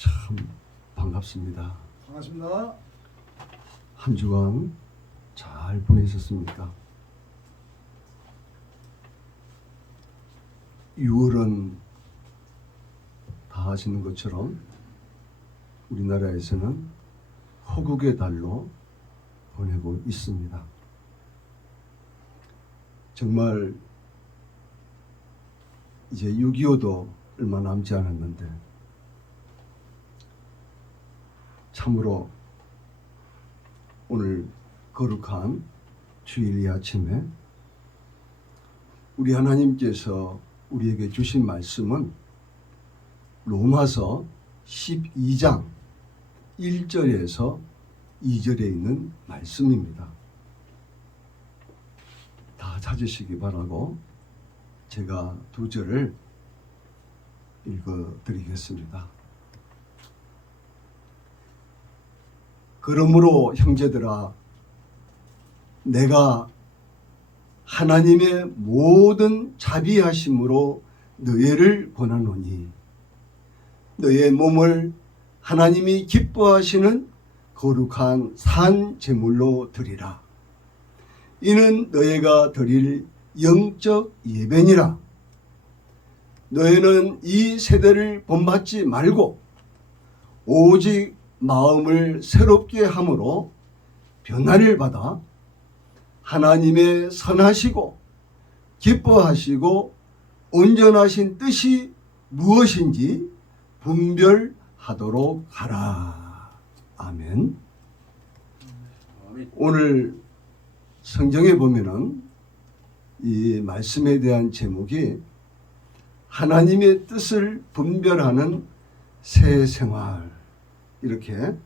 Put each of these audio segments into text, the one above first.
참 반갑습니다. 반갑습니다. 한 주간 잘 보내셨습니까? 6월은 다 아시는 것처럼 우리나라에서는 호국의 달로 보내고 있습니다. 정말 이제 6.25도 얼마 남지 않았는데 참으로 오늘 거룩한 주일 이 아침에 우리 하나님께서 우리에게 주신 말씀은 로마서 12장 1절에서 2절에 있는 말씀입니다. 다 찾으시기 바라고 제가 2절을 읽어드리겠습니다. 그러므로 형제들아, 내가 하나님의 모든 자비하심으로 너희를 권하노니 너희의 몸을 하나님이 기뻐하시는 거룩한 산 제물로 드리라. 이는 너희가 드릴 영적 예배니라. 너희는 이 세대를 본받지 말고 오직 마음을 새롭게 함으로 변화를 받아 하나님의 선하시고 기뻐하시고 온전하신 뜻이 무엇인지 분별하도록 하라. 아멘. 오늘 성경에 보면은 이 말씀에 대한 제목이 하나님의 뜻을 분별하는 새 생활, 이렇게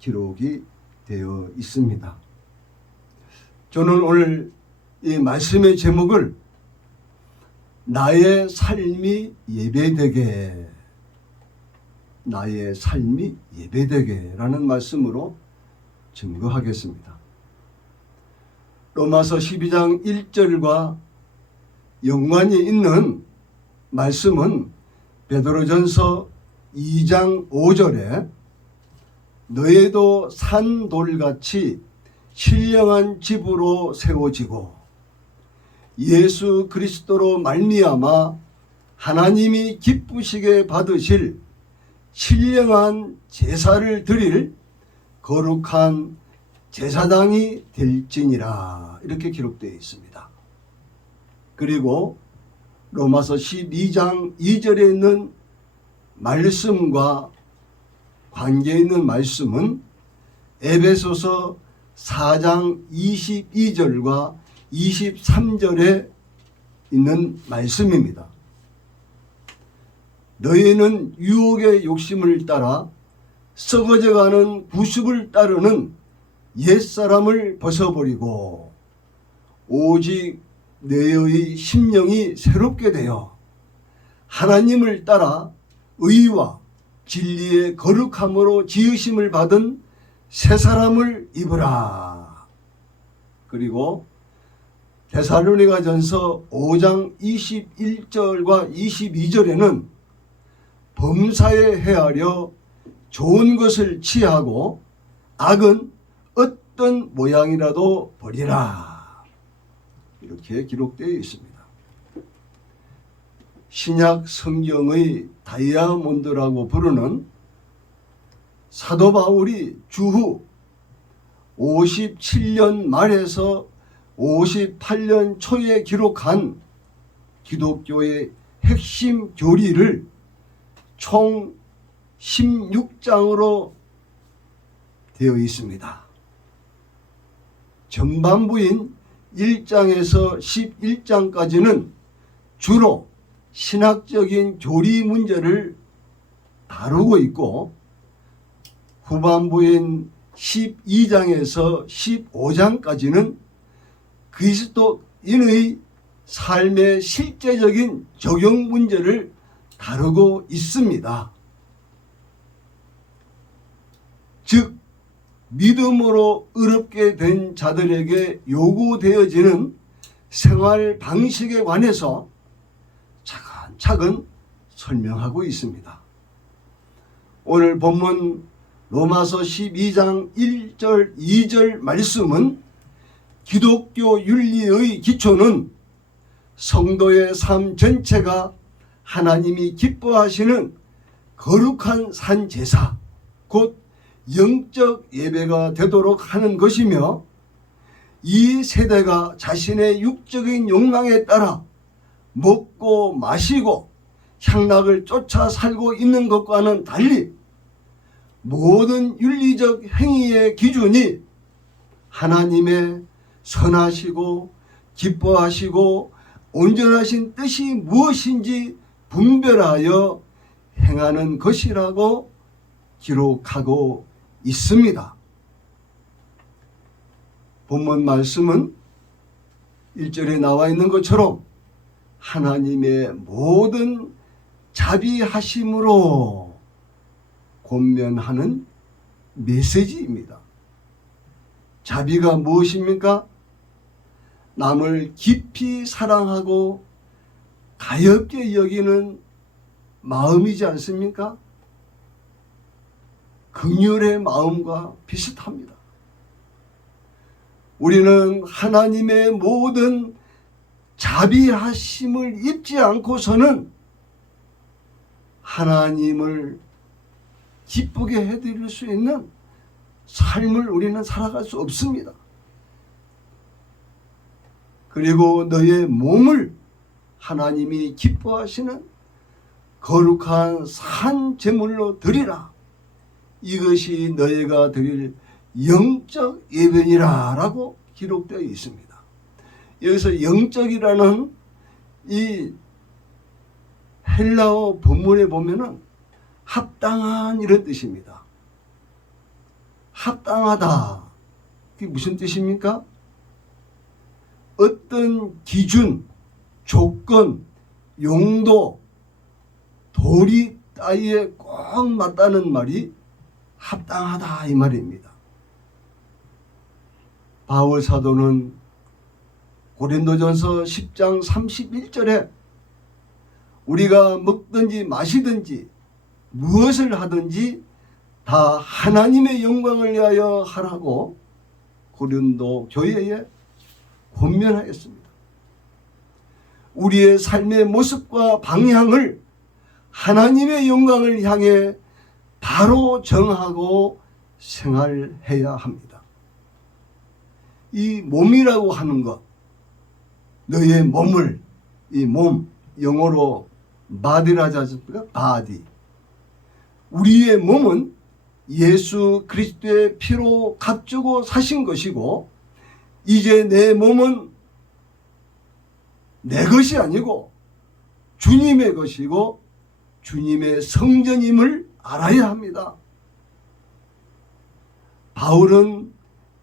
기록이 되어 있습니다. 저는 오늘 이 말씀의 제목을 나의 삶이 예배되게, 나의 삶이 예배되게 라는 말씀으로 증거하겠습니다. 로마서 12장 1절과 연관이 있는 말씀은 베드로전서 2장 5절에 너희도 산돌같이 신령한 집으로 세워지고 예수 그리스도로 말미암아 하나님이 기쁘시게 받으실 신령한 제사를 드릴 거룩한 제사장이 될지니라, 이렇게 기록되어 있습니다. 그리고 로마서 12장 2절에 있는 말씀과 관계 있는 말씀은 에베소서 4장 22절과 23절에 있는 말씀입니다. 너희는 유혹의 욕심을 따라 썩어져가는 구습을 따르는 옛사람을 벗어버리고 오직 너희의 심령이 새롭게 되어 하나님을 따라 의와 진리의 거룩함으로 지으심을 받은 새 사람을 입으라. 그리고 데살로니가전서 5장 21절과 22절에는 범사에 헤아려 좋은 것을 취하고 악은 어떤 모양이라도 버리라, 이렇게 기록되어 있습니다. 신약 성경의 다이아몬드라고 부르는 사도 바울이 주후 57년 말에서 58년 초에 기록한 기독교의 핵심 교리를 총 16장으로 되어 있습니다. 전반부인 1장에서 11장까지는 주로 신학적인 교리 문제를 다루고 있고 후반부인 12장에서 15장까지는 그리스도인의 삶의 실제적인 적용 문제를 다루고 있습니다. 즉 믿음으로 의롭게 된 자들에게 요구되어지는 생활 방식에 관해서 차근차근 설명하고 있습니다. 오늘 본문 로마서 12장 1절 2절 말씀은 기독교 윤리의 기초는 성도의 삶 전체가 하나님이 기뻐하시는 거룩한 산제사, 곧 영적 예배가 되도록 하는 것이며, 이 세대가 자신의 육적인 욕망에 따라 먹고 마시고 향락을 쫓아 살고 있는 것과는 달리 모든 윤리적 행위의 기준이 하나님의 선하시고 기뻐하시고 온전하신 뜻이 무엇인지 분별하여 행하는 것이라고 기록하고 있습니다. 본문 말씀은 1절에 나와 있는 것처럼 하나님의 모든 자비하심으로 권면하는 메시지입니다. 자비가 무엇입니까? 남을 깊이 사랑하고 가엾게 여기는 마음이지 않습니까? 긍휼의 마음과 비슷합니다. 우리는 하나님의 모든 자비하심을 입지 않고서는 하나님을 기쁘게 해드릴 수 있는 삶을 우리는 살아갈 수 없습니다. 그리고 너의 몸을 하나님이 기뻐하시는 거룩한 산 제물로 드리라. 이것이 너희가 드릴 영적 예배니라 라고 기록되어 있습니다. 여기서 영적이라는 이 헬라어 본문에 보면은 합당한 이런 뜻입니다. 합당하다. 그게 무슨 뜻입니까? 어떤 기준, 조건, 용도, 도리 따위에 꼭 맞다는 말이 합당하다 이 말입니다. 바울 사도는 고린도전서 10장 31절에 우리가 먹든지 마시든지 무엇을 하든지 다 하나님의 영광을 위하여 하라고 고린도 교회에 권면하였습니다. 우리의 삶의 모습과 방향을 하나님의 영광을 향해 바로 정하고 생활해야 합니다. 이 몸이라고 하는 것, 너의 몸을, 이 몸, 영어로 body라지 않습니까? body. 우리의 몸은 예수 그리스도의 피로 값주고 사신 것이고, 이제 내 몸은 내 것이 아니고 주님의 것이고 주님의 성전임을 알아야 합니다. 바울은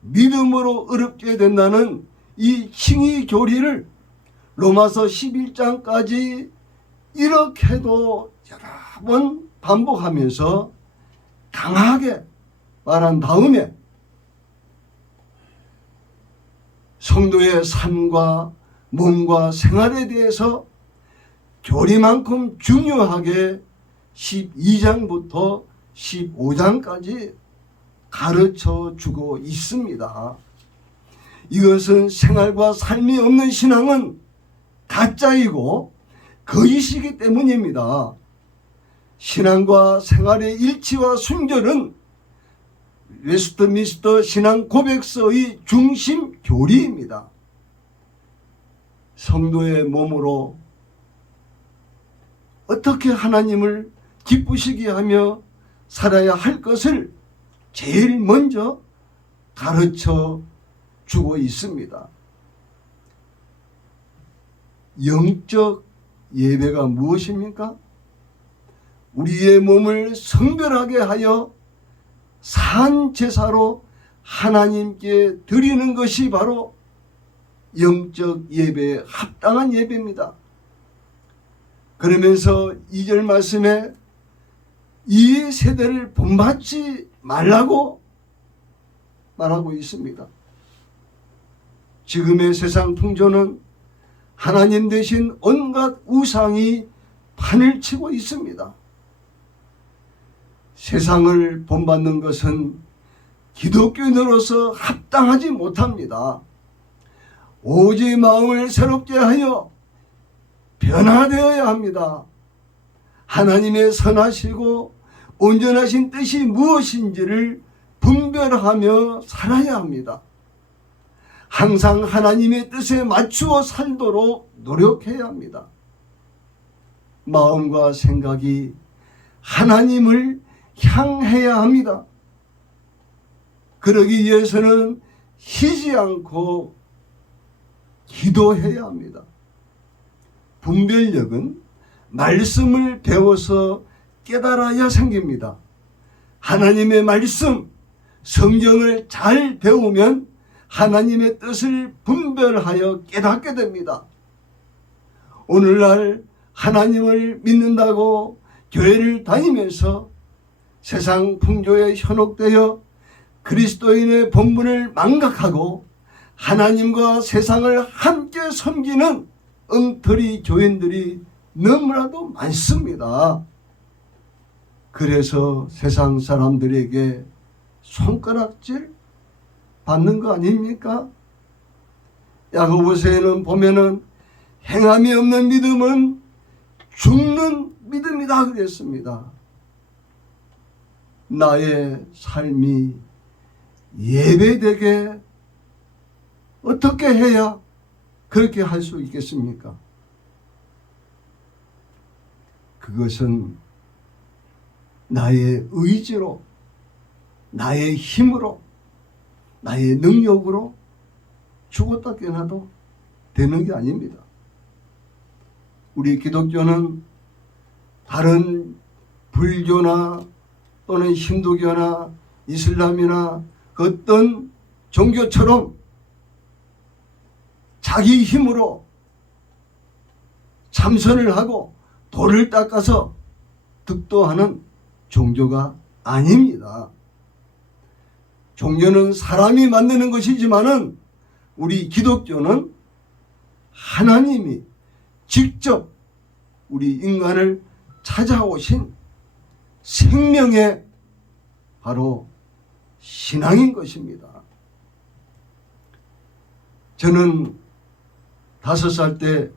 믿음으로 의롭게 된다는 이 칭의 교리를 로마서 11장까지 이렇게도 여러 번 반복하면서 강하게 말한 다음에 성도의 삶과 몸과 생활에 대해서 교리만큼 중요하게 12장부터 15장까지 가르쳐 주고 있습니다. 이것은 생활과 삶이 없는 신앙은 가짜이고 거짓이기 때문입니다. 신앙과 생활의 일치와 순결은 웨스트민스터 신앙 고백서의 중심 교리입니다. 성도의 몸으로 어떻게 하나님을 기쁘시게 하며 살아야 할 것을 제일 먼저 가르쳐 주고 있습니다. 영적 예배가 무엇입니까? 우리의 몸을 성별하게 하여 산 제사로 하나님께 드리는 것이 바로 영적 예배에 합당한 예배입니다. 그러면서 2절 말씀에 이 세대를 본받지 말라고 말하고 있습니다. 지금의 세상 풍조는 하나님 대신 온갖 우상이 판을 치고 있습니다. 세상을 본받는 것은 기독교인으로서 합당하지 못합니다. 오직 마음을 새롭게 하여 변화되어야 합니다. 하나님의 선하시고 온전하신 뜻이 무엇인지를 분별하며 살아야 합니다. 항상 하나님의 뜻에 맞추어 살도록 노력해야 합니다. 마음과 생각이 하나님을 향해야 합니다. 그러기 위해서는 쉬지 않고 기도해야 합니다. 분별력은 말씀을 배워서 깨달아야 생깁니다. 하나님의 말씀, 성경을 잘 배우면 하나님의 뜻을 분별하여 깨닫게 됩니다. 오늘날 하나님을 믿는다고 교회를 다니면서 세상 풍조에 현혹되어 그리스도인의 본분을 망각하고 하나님과 세상을 함께 섬기는 엉터리 교인들이 너무나도 많습니다. 그래서 세상 사람들에게 손가락질 받는 거 아닙니까? 야고보서에는 보면은 행함이 없는 믿음은 죽는 믿음이다 그랬습니다. 나의 삶이 예배되게 어떻게 해야 그렇게 할 수 있겠습니까? 그것은 나의 의지로, 나의 힘으로, 나의 능력으로 죽었다 깨어나도 되는 게 아닙니다. 우리 기독교는 다른 불교나 또는 힌두교나 이슬람이나 그 어떤 종교처럼 자기 힘으로 참선을 하고 돌을 닦아서 득도하는 종교가 아닙니다. 종교는 사람이 만드는 것이지만은 우리 기독교는 하나님이 직접 우리 인간을 찾아오신 생명의 바로 신앙인 것입니다. 저는 5살 때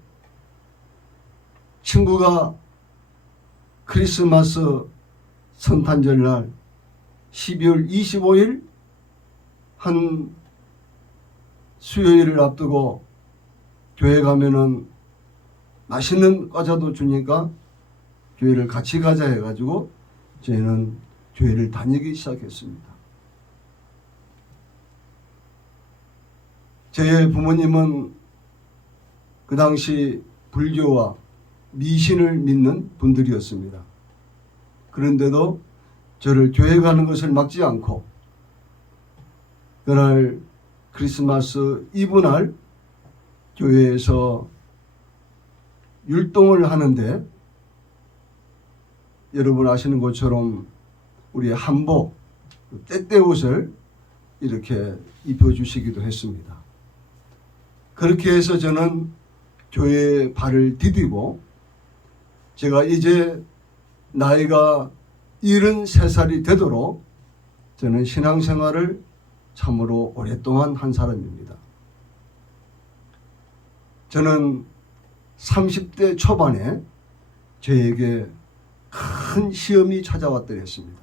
친구가 크리스마스 성탄절 날 12월 25일 한 수요일을 앞두고 교회 가면은 맛있는 과자도 주니까 교회를 같이 가자 해가지고 저희는 교회를 다니기 시작했습니다. 제 부모님은 그 당시 불교와 미신을 믿는 분들이었습니다. 그런데도 저를 교회 가는 것을 막지 않고 그날 크리스마스 이브 날 교회에서 율동을 하는데 여러분 아시는 것처럼 우리 한복, 떼떼 옷을 이렇게 입혀주시기도 했습니다. 그렇게 해서 저는 교회에 발을 디디고 제가 이제 나이가 73살이 되도록 저는 신앙생활을 참으로 오랫동안 한 사람입니다. 저는 30대 초반에 저에게 큰 시험이 찾아왔더랬습니다.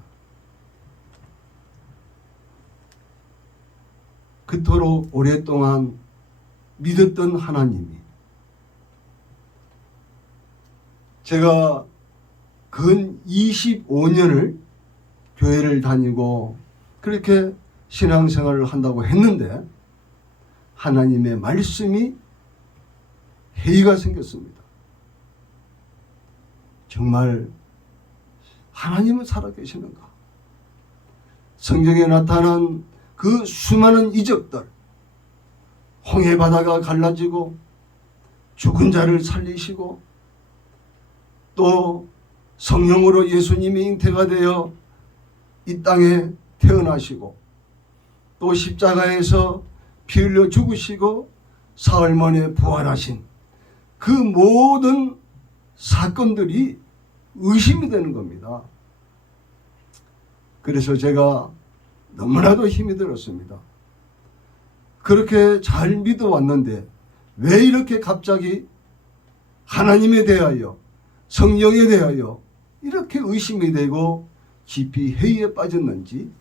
그토록 오랫동안 믿었던 하나님이 제가 근 25년을 교회를 다니고 그렇게 신앙생활을 한다고 했는데 하나님의 말씀이 회의가 생겼습니다. 정말 하나님은 살아계시는가? 성경에 나타난 그 수많은 이적들, 홍해 바다가 갈라지고 죽은 자를 살리시고 또 성령으로 예수님이 잉태가 되어 이 땅에 태어나시고 또 십자가에서 피 흘려 죽으시고 사흘 만에 부활하신 그 모든 사건들이 의심이 되는 겁니다. 그래서 제가 너무나도 힘이 들었습니다. 그렇게 잘 믿어왔는데 왜 이렇게 갑자기 하나님에 대하여, 성령에 대하여 이렇게 의심이 되고 깊이 회의에 빠졌는지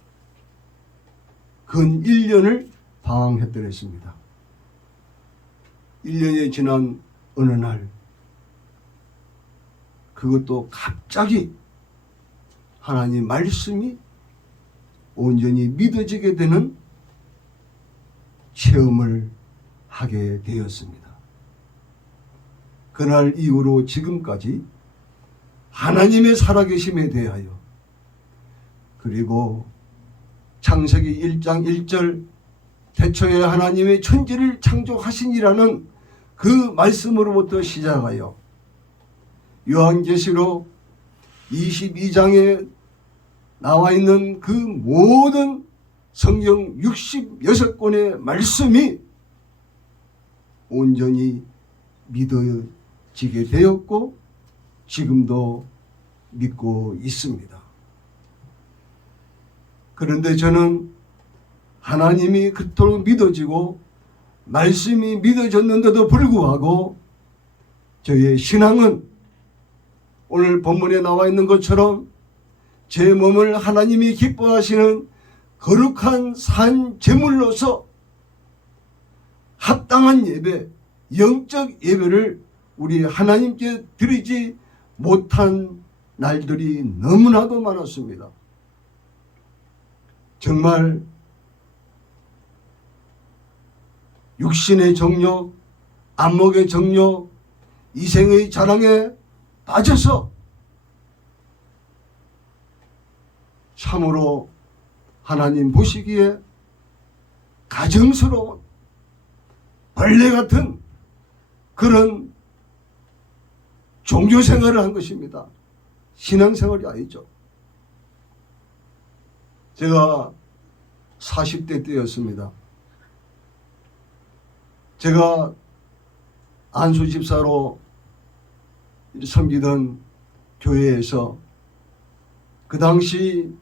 근 1년을 방황했더랬습니다. 1년이 지난 어느 날 그것도 갑자기 하나님 말씀이 온전히 믿어지게 되는 체험을 하게 되었습니다. 그날 이후로 지금까지 하나님의 살아계심에 대하여, 그리고 창세기 1장 1절 태초에 하나님의 천지를 창조하시니라는 그 말씀으로부터 시작하여 요한계시록 22장에 나와 있는 그 모든 성경 66권의 말씀이 온전히 믿어지게 되었고 지금도 믿고 있습니다. 그런데 저는 하나님이 그토록 믿어지고 말씀이 믿어졌는데도 불구하고 저의 신앙은 오늘 본문에 나와 있는 것처럼 제 몸을 하나님이 기뻐하시는 거룩한 산 제물로서 합당한 예배, 영적 예배를 우리 하나님께 드리지 못한 날들이 너무나도 많았습니다. 정말 육신의 정욕, 안목의 정욕, 이생의 자랑에 빠져서 참으로 하나님 보시기에 가증스러운 벌레 같은 그런 종교생활을 한 것입니다. 신앙생활이 아니죠. 제가 40대 때였습니다. 제가 안수집사로 섬기던 교회에서 그 당시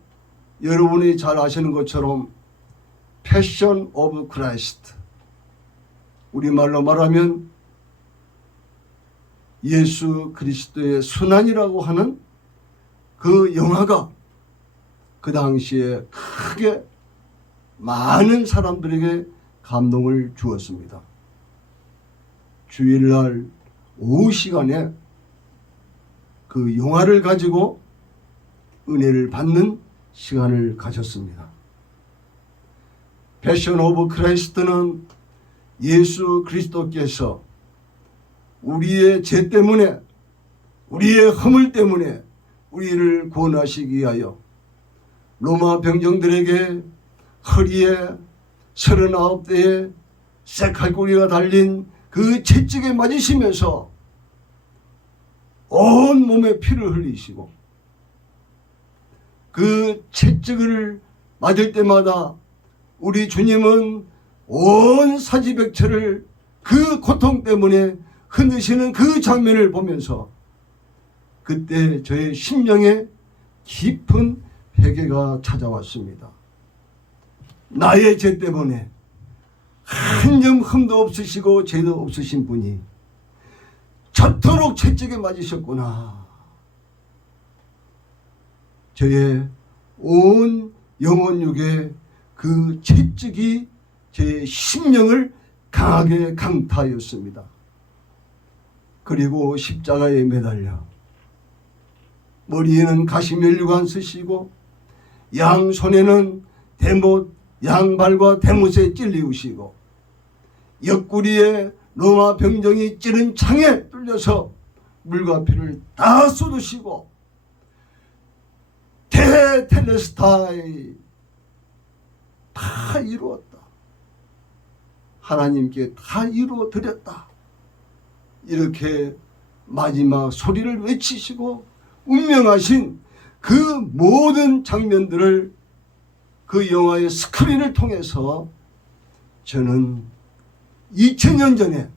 여러분이 잘 아시는 것처럼 패션 오브 크라이스트, 우리말로 말하면 예수 그리스도의 순환이라고 하는 그 영화가 그 당시에 크게 많은 사람들에게 감동을 주었습니다. 주일날 오후 시간에 그 영화를 가지고 은혜를 받는 시간을 가졌습니다. 패션 오브 크라이스트는 예수 그리스도께서 우리의 죄 때문에, 우리의 허물 때문에 우리를 구원하시기 위하여 로마 병정들에게 허리에 39대의 쇠칼구리가 달린 그 채찍에 맞으시면서 온 몸에 피를 흘리시고 그 채찍을 맞을 때마다 우리 주님은 온 사지백체를 그 고통 때문에 흔드시는 그 장면을 보면서 그때 저의 심령에 깊은 회개가 찾아왔습니다. 나의 죄 때문에 한 점 흠도 없으시고 죄도 없으신 분이 저토록 채찍에 맞으셨구나. 저의 온 영혼육에 그 채찍이 제 심령을 강하게 강타하였습니다. 그리고 십자가에 매달려 머리에는 가시면류관 쓰시고 양손에는 대못, 양발과 대못에 찔리우시고 옆구리에 로마 병정이 찌른 창에 뚫려서 물과 피를 다 쏟으시고 테텔레스타이 다 이루었다. 하나님께 다 이루어 드렸다. 이렇게 마지막 소리를 외치시고 운명하신 그 모든 장면들을 그 영화의 스크린을 통해서 저는 2000년 전에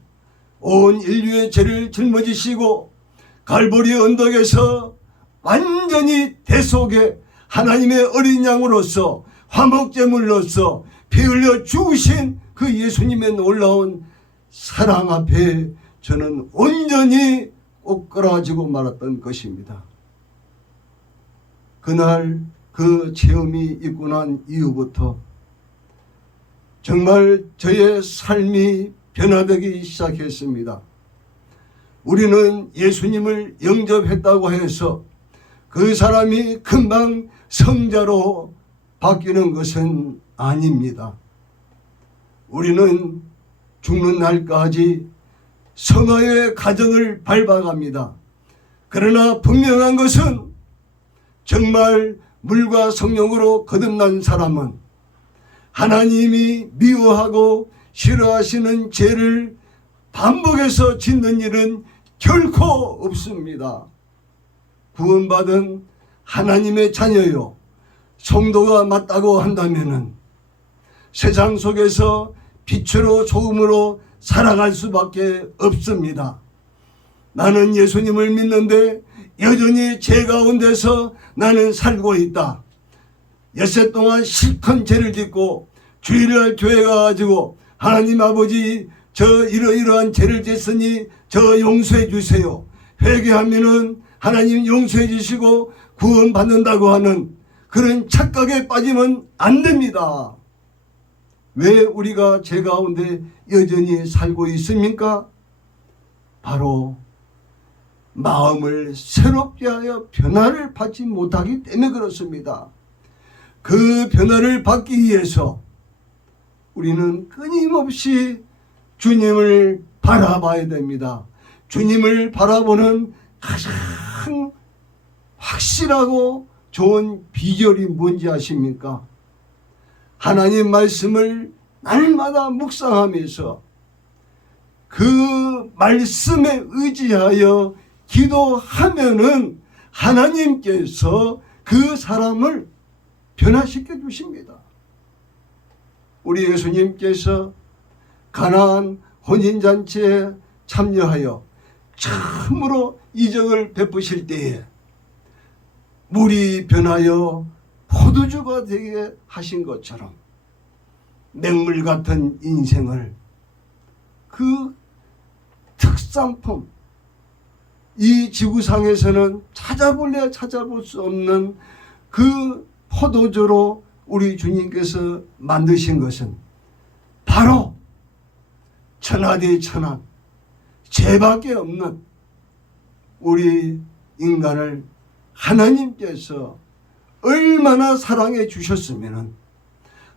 온 인류의 죄를 짊어지시고 갈보리 언덕에서 완전히 대속의 하나님의 어린 양으로서 화목제물로서 피 흘려 죽으신 그 예수님의 놀라운 사랑 앞에 저는 온전히 꼬꾸라지고 말았던 것입니다. 그날 그 체험이 있고 난 이후부터 정말 저의 삶이 변화되기 시작했습니다. 우리는 예수님을 영접했다고 해서 그 사람이 금방 성자로 바뀌는 것은 아닙니다. 우리는 죽는 날까지 성화의 가정을 밟아갑니다. 그러나 분명한 것은 정말 물과 성령으로 거듭난 사람은 하나님이 미워하고 싫어하시는 죄를 반복해서 짓는 일은 결코 없습니다. 구원받은 하나님의 자녀요, 성도가 맞다고 한다면은 세상 속에서 빛으로 소금으로 살아갈 수밖에 없습니다. 나는 예수님을 믿는데 여전히 죄 가운데서 나는 살고 있다. 엿새 동안 실컷 죄를 짓고 주일날 교회 가가지고 하나님 아버지 저 이러이러한 죄를 짓으니 저 용서해 주세요. 회개하면은 하나님 용서해 주시고 구원 받는다고 하는 그런 착각에 빠지면 안 됩니다. 왜 우리가 죄 가운데 여전히 살고 있습니까? 바로 마음을 새롭게 하여 변화를 받지 못하기 때문에 그렇습니다. 그 변화를 받기 위해서 우리는 끊임없이 주님을 바라봐야 됩니다. 주님을 바라보는 가장 확실하고 좋은 비결이 뭔지 아십니까? 하나님 말씀을 날마다 묵상하면서 그 말씀에 의지하여 기도하면은 하나님께서 그 사람을 변화시켜 주십니다. 우리 예수님께서 가나안 혼인잔치에 참여하여 참으로 이적을 베푸실 때에 물이 변하여 포도주가 되게 하신 것처럼 맹물 같은 인생을 그 특산품, 이 지구상에서는 찾아볼래야 찾아볼 수 없는 그 포도주로 우리 주님께서 만드신 것은 바로 천하대천하 죄밖에 없는 우리 인간을 하나님께서 얼마나 사랑해 주셨으면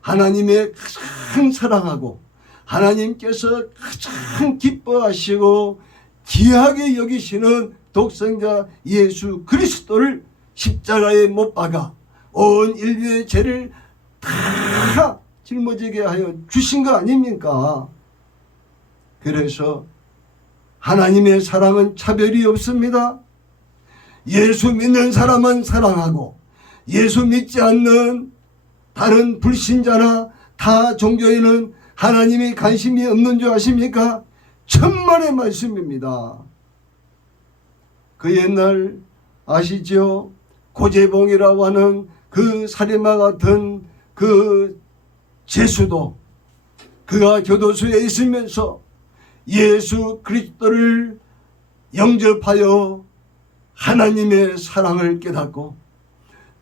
하나님의 가장 사랑하고 하나님께서 가장 기뻐하시고 귀하게 여기시는 독생자 예수 그리스도를 십자가에 못 박아 온 인류의 죄를 다 짊어지게 하여 주신 거 아닙니까? 그래서 하나님의 사랑은 차별이 없습니다. 예수 믿는 사람은 사랑하고 예수 믿지 않는 다른 불신자나 타 종교에는 하나님이 관심이 없는 줄 아십니까? 천만의 말씀입니다. 그 옛날 아시죠? 고재봉이라고 하는 그 살인마 같은 그 죄수도 그가 교도소에 있으면서 예수 그리스도를 영접하여 하나님의 사랑을 깨닫고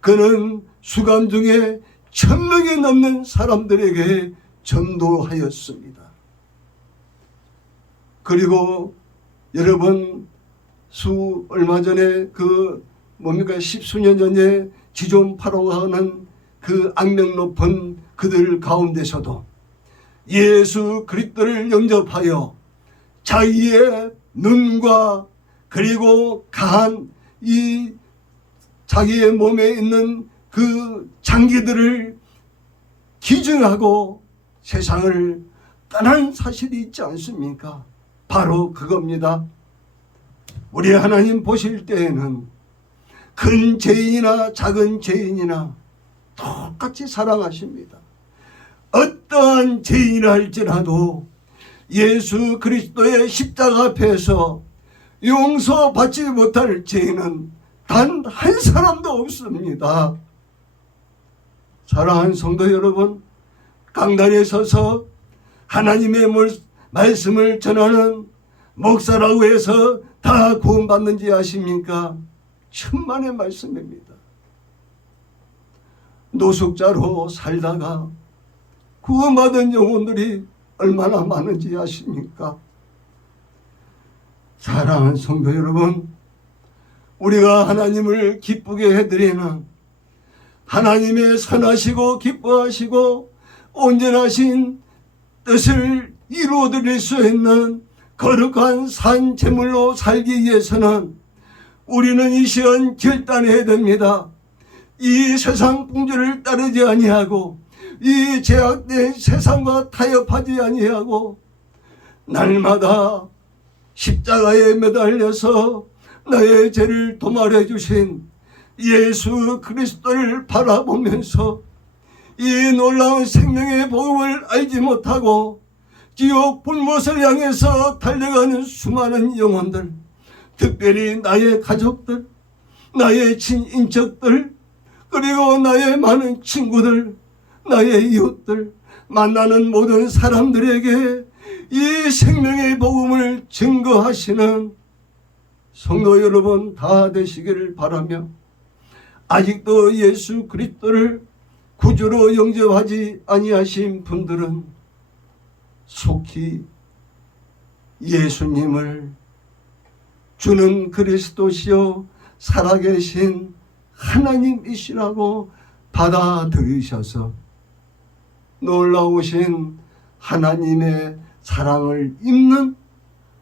그는 수감 중에 1000명이 넘는 사람들에게 전도하였습니다. 그리고 여러분 얼마 전에 그 십수년 전에 지존파라고 하는 그 악명 높은 그들 가운데서도 예수 그리스도를 영접하여 자기의 눈과 그리고 간 이 자기의 몸에 있는 그 장기들을 기증하고 세상을 떠난 사실이 있지 않습니까? 바로 그겁니다. 우리 하나님 보실 때에는 큰 죄인이나 작은 죄인이나 똑같이 사랑하십니다. 어떠한 죄인이라 할지라도 예수 그리스도의 십자가 앞에서 용서받지 못할 죄인은 단 한 사람도 없습니다. 사랑하는 성도 여러분, 강단에 서서 하나님의 말씀을 전하는 목사라고 해서 다 구원받는지 아십니까? 천만의 말씀입니다. 노숙자로 살다가 구원받은 영혼들이 얼마나 많은지 아십니까? 사랑하는 성도 여러분, 우리가 하나님을 기쁘게 해드리는 하나님의 선하시고 기뻐하시고 온전하신 뜻을 이루어드릴 수 있는 거룩한 산 제물로 살기 위해서는 우리는 이 시간 결단해야 됩니다. 이 세상 풍조를 따르지 아니하고 이 제약된 세상과 타협하지 아니하고 날마다 십자가에 매달려서 나의 죄를 도말해 주신 예수 그리스도를 바라보면서 이 놀라운 생명의 복음을 알지 못하고 지옥 불못을 향해서 달려가는 수많은 영혼들, 특별히 나의 가족들, 나의 친인척들, 그리고 나의 많은 친구들, 나의 이웃들, 만나는 모든 사람들에게 이 생명의 복음을 증거하시는 성도 여러분 다 되시기를 바라며, 아직도 예수 그리스도를 구주로 영접하지 아니하신 분들은 속히 예수님을 주는 그리스도시요 살아계신 하나님이시라고 받아들이셔서 놀라우신 하나님의 사랑을 입는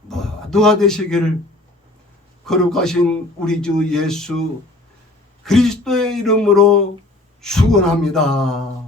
모두가 되시기를 거룩하신 우리 주 예수 그리스도의 이름으로 축원합니다.